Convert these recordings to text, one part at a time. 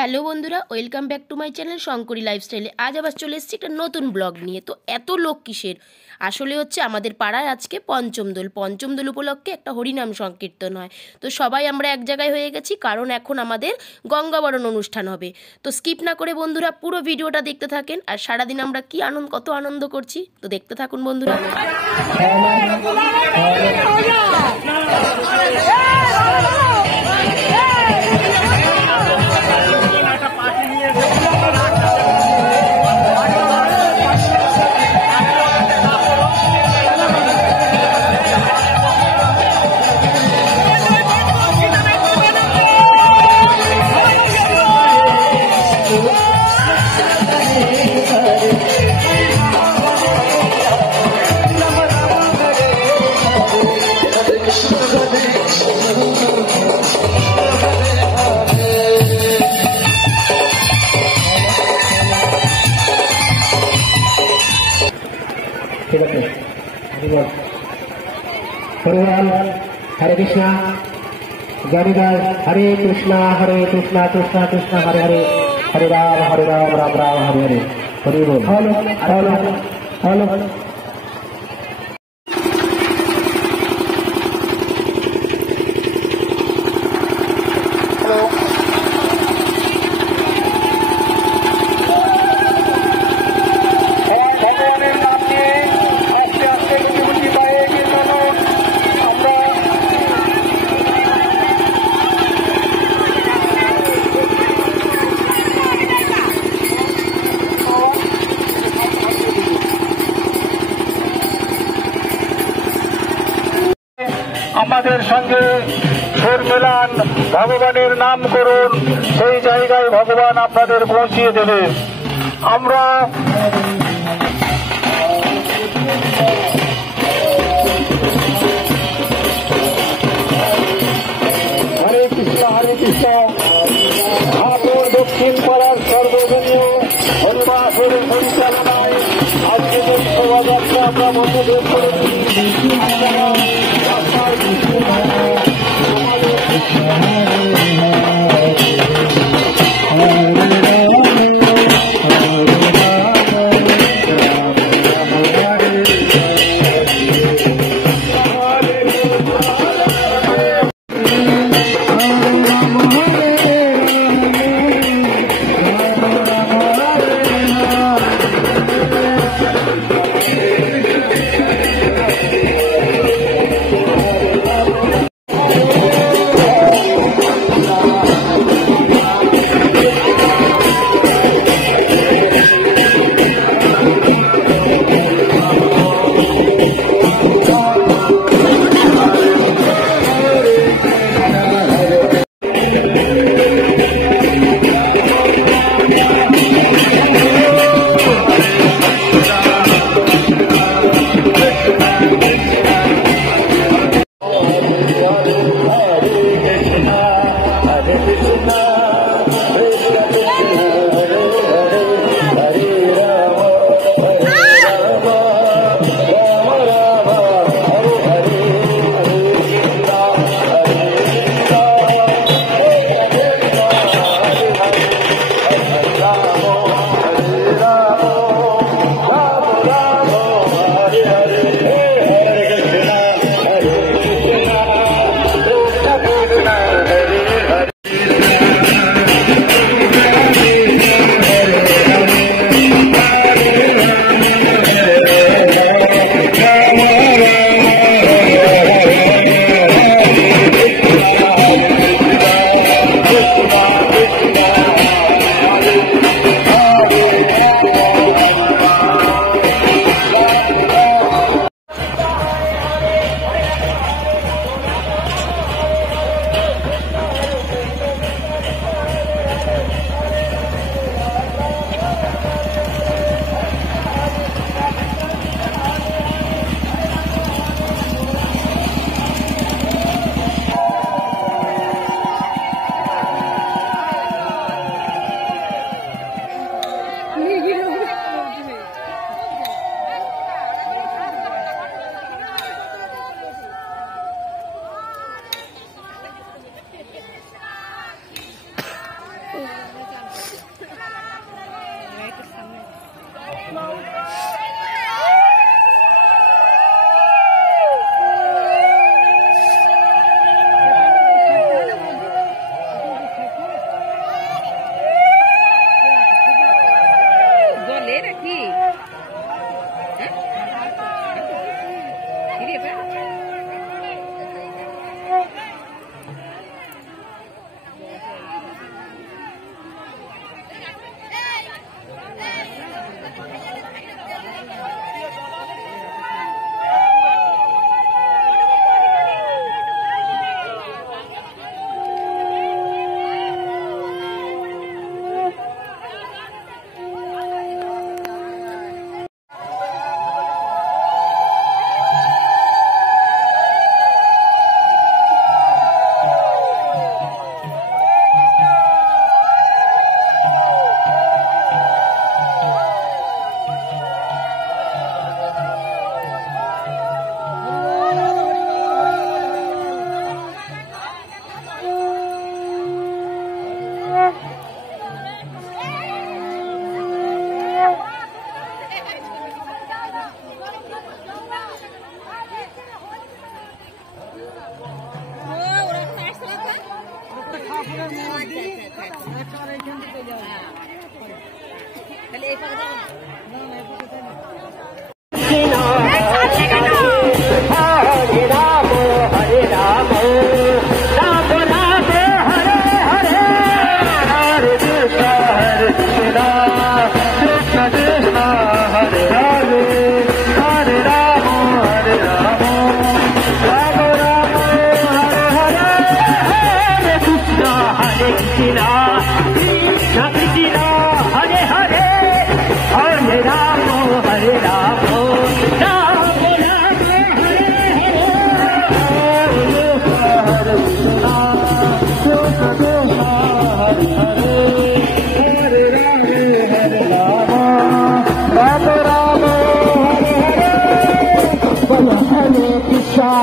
হ্যালো বন্ধুরা, welcome back to my channel Shankari লাইফস্টাইলে। আজ আবার চলে এসেছি একটা নতুন ব্লগ নিয়ে। তো এত লোক কিসের? আসলে হচ্ছে আমাদের পাড়ায় আজকে পঞ্চম দোল উপলক্ষে একটা হরিনাম সংকীর্তন হয়। তো সবাই আমরা এক জায়গায় হয়ে গেছি, কারণ এখন আমাদের গঙ্গাবরণ অনুষ্ঠান হবে। তো স্কিপ না করে বন্ধুরা পুরো ভিডিওটা দেখতে থাকেন, আর সারাদিন আমরা কত আনন্দ করছি তো দেখতে থাকুন বন্ধুরা। हरे कृष्णा जयदास हरे कृष्णा कृष्णा कृष्णा हरे हरे हरे राम राम राम हरे हरे हरि बोल। हेलो हेलो हेलो আমাদের সঙ্গে সুর মেলান, ভগবানের নাম করুন, সেই জায়গায় ভগবান আপনাদের পৌঁছিয়ে দেবে। আমরা হরে কৃষ্ণ ঠাকুর দক্ষিণ পাড়ার সর্বজনীয় হরিবাসের পরিচালনায় আজকে যে শোভাযাত্রা আমরা মধ্যদেশ করেছি।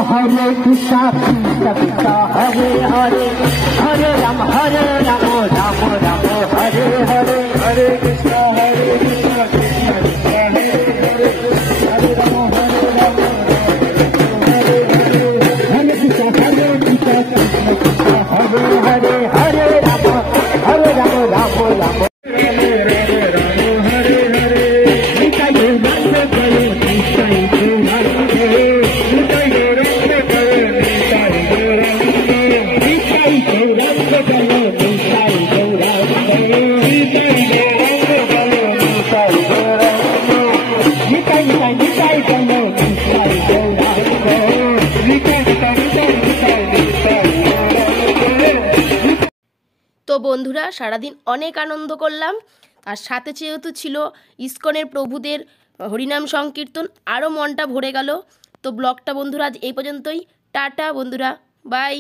Hare Krishna, Krishna Krishna, Hare Hare, Hare Rama, Rama Rama, Hare Hare, Hare Krishna, Krishna Krishna, Hare Hare, Hare Rama, Hare Krishna, Krishna Krishna, Hare Hare, Hare Rama, Rama Rama. তো বন্ধুরা সারাদিন অনেক আনন্দ করলাম, আর সাথে যেহেতু ছিল ইসকনের প্রভুদের হরিনাম সংকীর্তন, আরও মনটা ভরে গেল। তো ব্লগটা বন্ধুরা আজ এই পর্যন্তই। টাটা বন্ধুরা, বাই।